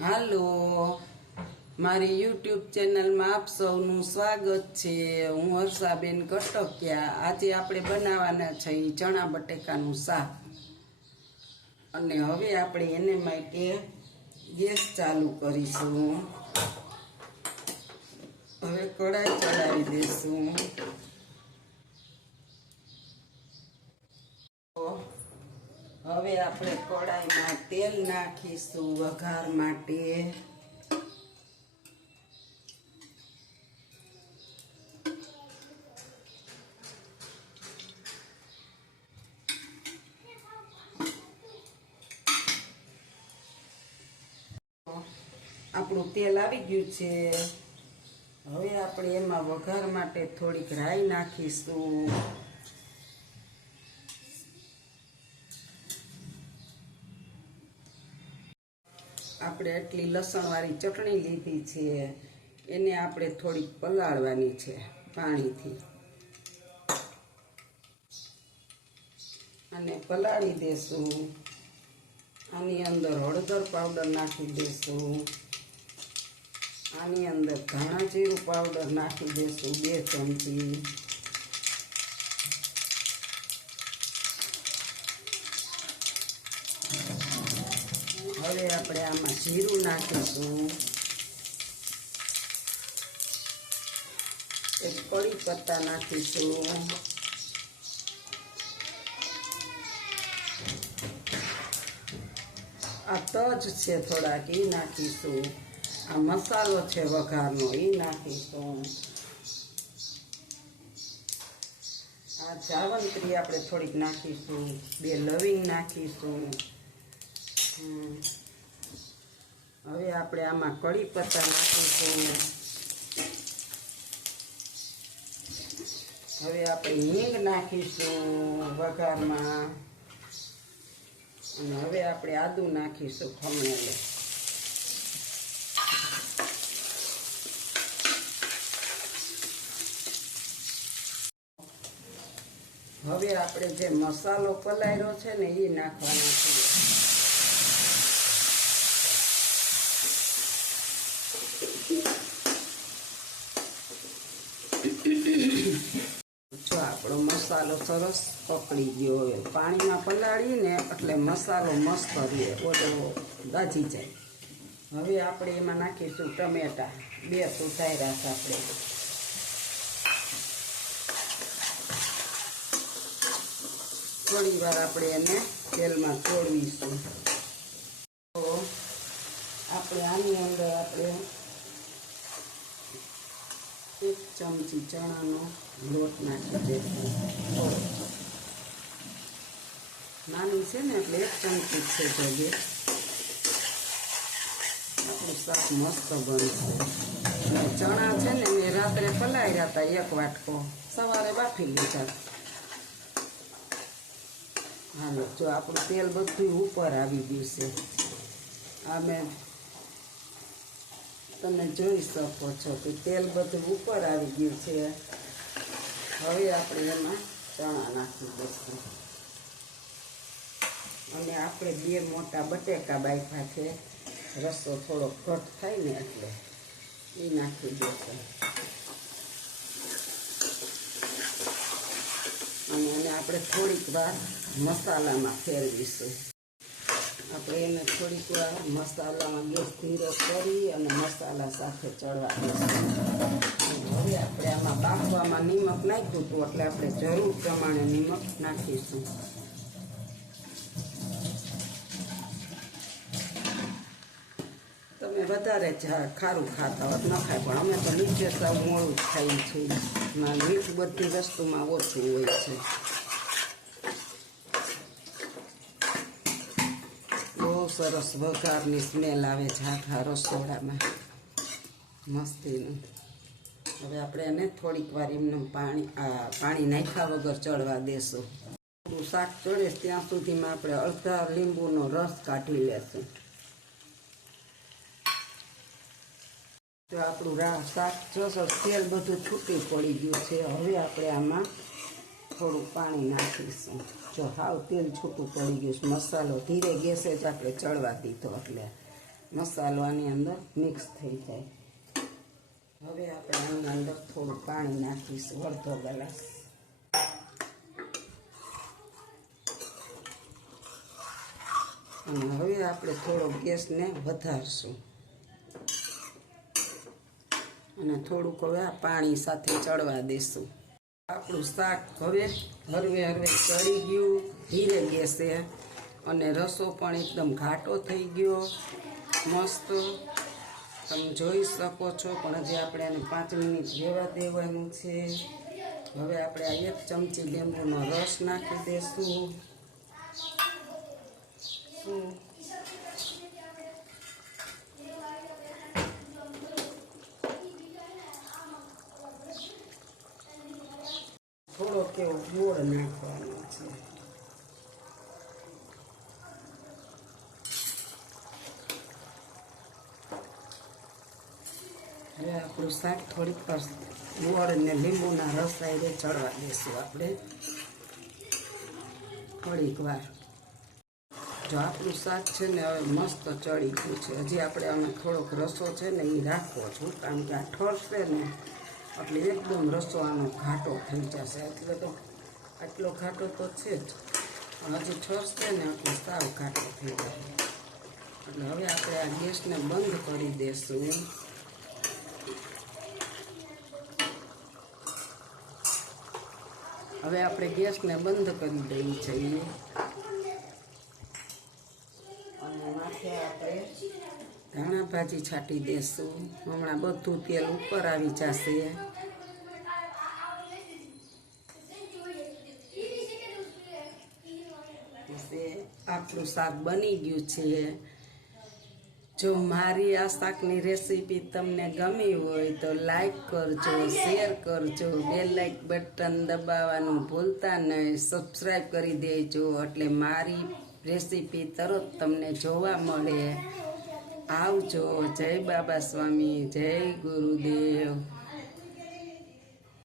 હાલો, મારી યુટ્યુબ ચેનલમાં આપ સૌનું સ્વાગત છે। હું હર્ષાબેન કટકિયા। આજે આપણે બનાવવાના છે ચણા બટેકાનું શાક, અને હવે આપણે એને માટે ગેસ ચાલુ કરીશું। હવે કઢાઈ ચડાવી દઈશું। હવે આપણે કઢાઈમાં તેલ નાખીશું વઘાર માટે। આપણું તેલ આવી ગયું છે। હવે આપણે એમાં વઘાર માટે થોડીક રાઈ નાખીશું। આપણે એટલી લસણવાળી ચટણી લીધી છે, એને આપણે થોડીક પલાળવાની છે પાણીથી, અને પલાળી દેશું। આની અંદર હળદર પાવડર નાખી દેશું। આની અંદર ધાણા જીરું પાવડર નાખી દેશું 2 ચમચી। હવે આપણે આમાં જીરું નાખીશું। એક કળી પત્તા નાખીશું। આ તજ છે થોડાક, એ નાખીશું। આ મસાલો છે વઘારનો, એ નાખીશું। આ જાવંત્રી આપણે થોડીક નાખીશું। 2 લવિંગ નાખીશું। હવે આપણે આમાં કળી પત્તા નાખીશું। હવે આપણે હિંગ નાખીશું વઘારમાં, અને હવે આપણે આદુ નાખીશું ખમણેલું। હવે આપણે જે મસાલો પલાળ્યો છે ને એ નાખવાનો છે। જો આપણો મસાલો સરસ પકડી ગયો। હવે પાણીમાં પલાળીને એટલે મસાલો મસ્ત રહે, ઓલો દાજી જાય। હવે આપણે એમાં નાખીશું ટમેટા 2 સુધાર્યા છે આપણે। થોડી વાર આપણે એને તેલમાં ચોળવીશું। તો આપણે આની અંદર આપણે 1 ચમચી ચણાનો લોટ નાખી દઈશું। નાની છે ને એટલે 1 ચમચી છે જોઈએ, આપણું શાક મસ્ત બનશે। અને ચણા છે ને મેં રાત્રે પલાળ્યા હતા 1 વાટકો, સવારે બાફી લીધા। હાલો, જો આપણું તેલ બધું ઉપર આવી ગયું છે। આ મેં તમે જોઈ શકો છો કે તેલ બધું ઉપર આવી ગયું છે। હવે આપણે એમાં ચણા નાખી દઈશું, અને આપણે 2 મોટા બટેકા બાફ્યા છે, રસો થોડો ઘટ થાય ને એટલે એ નાખી દઈશું। અને એને આપણે થોડીક વાર મસાલામાં ફેરવીશું। આપણે એને થોડીક વાર મસાલામાં ગેસ ધીરો કરી અને મસાલા સાથે ચડવા દઈશું। હવે આપણે આમાં બાફવામાં નિમક નાખ્યું હતું, એટલે આપણે જરૂર પ્રમાણે નિમક નાખીશું। તમે વધારે ખારું ખાતા હોત ન ખાય, પણ અમે તો નીચે સાવ મોડું જ ખાઈએ છીએ। મીઠું બધી વસ્તુમાં ઓછું હોય છે। બહુ સરસ વઘારની સ્મેલ આવે છે આખા રસોડામાં, મસ્તીનું। હવે આપણે એને થોડીક વાર એમને પાણી નાખ્યા વગર ચડવા દેશું। શાક ચડે ત્યાં સુધીમાં આપણે અડધા લીંબુનો રસ કાઢી લેશું। જો આપણું શાક તેલ બધું છૂટી પડી ગયું છે। હવે આપણે આમાં થોડું પાણી નાખીશું। જો હાવ તેલ છૂટું પડી ગયું છે, મસાલો ધીરે ગેસે જ આપણે ચડવા દીધો, એટલે મસાલો આની અંદર મિક્સ થઈ જાય. હવે આપણે આની અંદર થોડું પાણી નાખીશું, અડધો ગ્લાસ. અને હવે આપણે થોડો ગેસને વધારશું અને થોડુંક હવે આ પાણી સાથે ચડવા દેશું. આપણું શાક હવે હરવે હરવે ચડી ગયું ધીરે ગેસે, અને રસો પણ એકદમ ઘાટો થઈ ગયો મસ્ત. તમે જોઈ શકો છો. પણ હજી આપણે એને 5 મિનિટ રહેવા દેવાનું છે. હવે આપણે આ 1 ચમચી લીંબુનો રસ નાખી દઈશું. થોડો કેવો ગોળ નાખવાનો છે. હવે આપણું શાક થોડીક પર ગોળ અને લીંબુના રસ સાથે ચડવા દઈશું આપણે થોડીક વાર. જો આપણું શાક છે ને હવે મસ્ત ચડી ગયું છે. હજી આપણે આમાં થોડોક રસો છે ને એ રાખવો છું, કારણ કે આ ઠરશે ને એટલે એકદમ રસો આનો ઘાટો થઈ જશે. એટલે તો આટલો ઘાટો તો છે જ, પણ હજી ઠરશે ને એટલે સાવ ઘાટો થઈ જાય. એટલે હવે આપણે આ ગેસને બંધ કરી દઈશું. હવે આપણે ગેસને બંધ કરી દઈએ છીએ અને માથે આપણે ધાણા ભાજી છાંટી દઈશું. હમણાં બધું તેલ ઉપર આવી જશે. આપણું શાક બની ગયું છે. જો મારી આ શાકની રેસીપી તમને ગમી હોય તો લાઈક કરજો, શેર કરજો, બેલ લાઈક બટન દબાવવાનું ભૂલતા નહીં, સબસ્ક્રાઈબ કરી દેજો એટલે મારી રેસીપી તરત તમને જોવા મળે. આવજો. જય બાબા સ્વામી, જય ગુરુદેવ.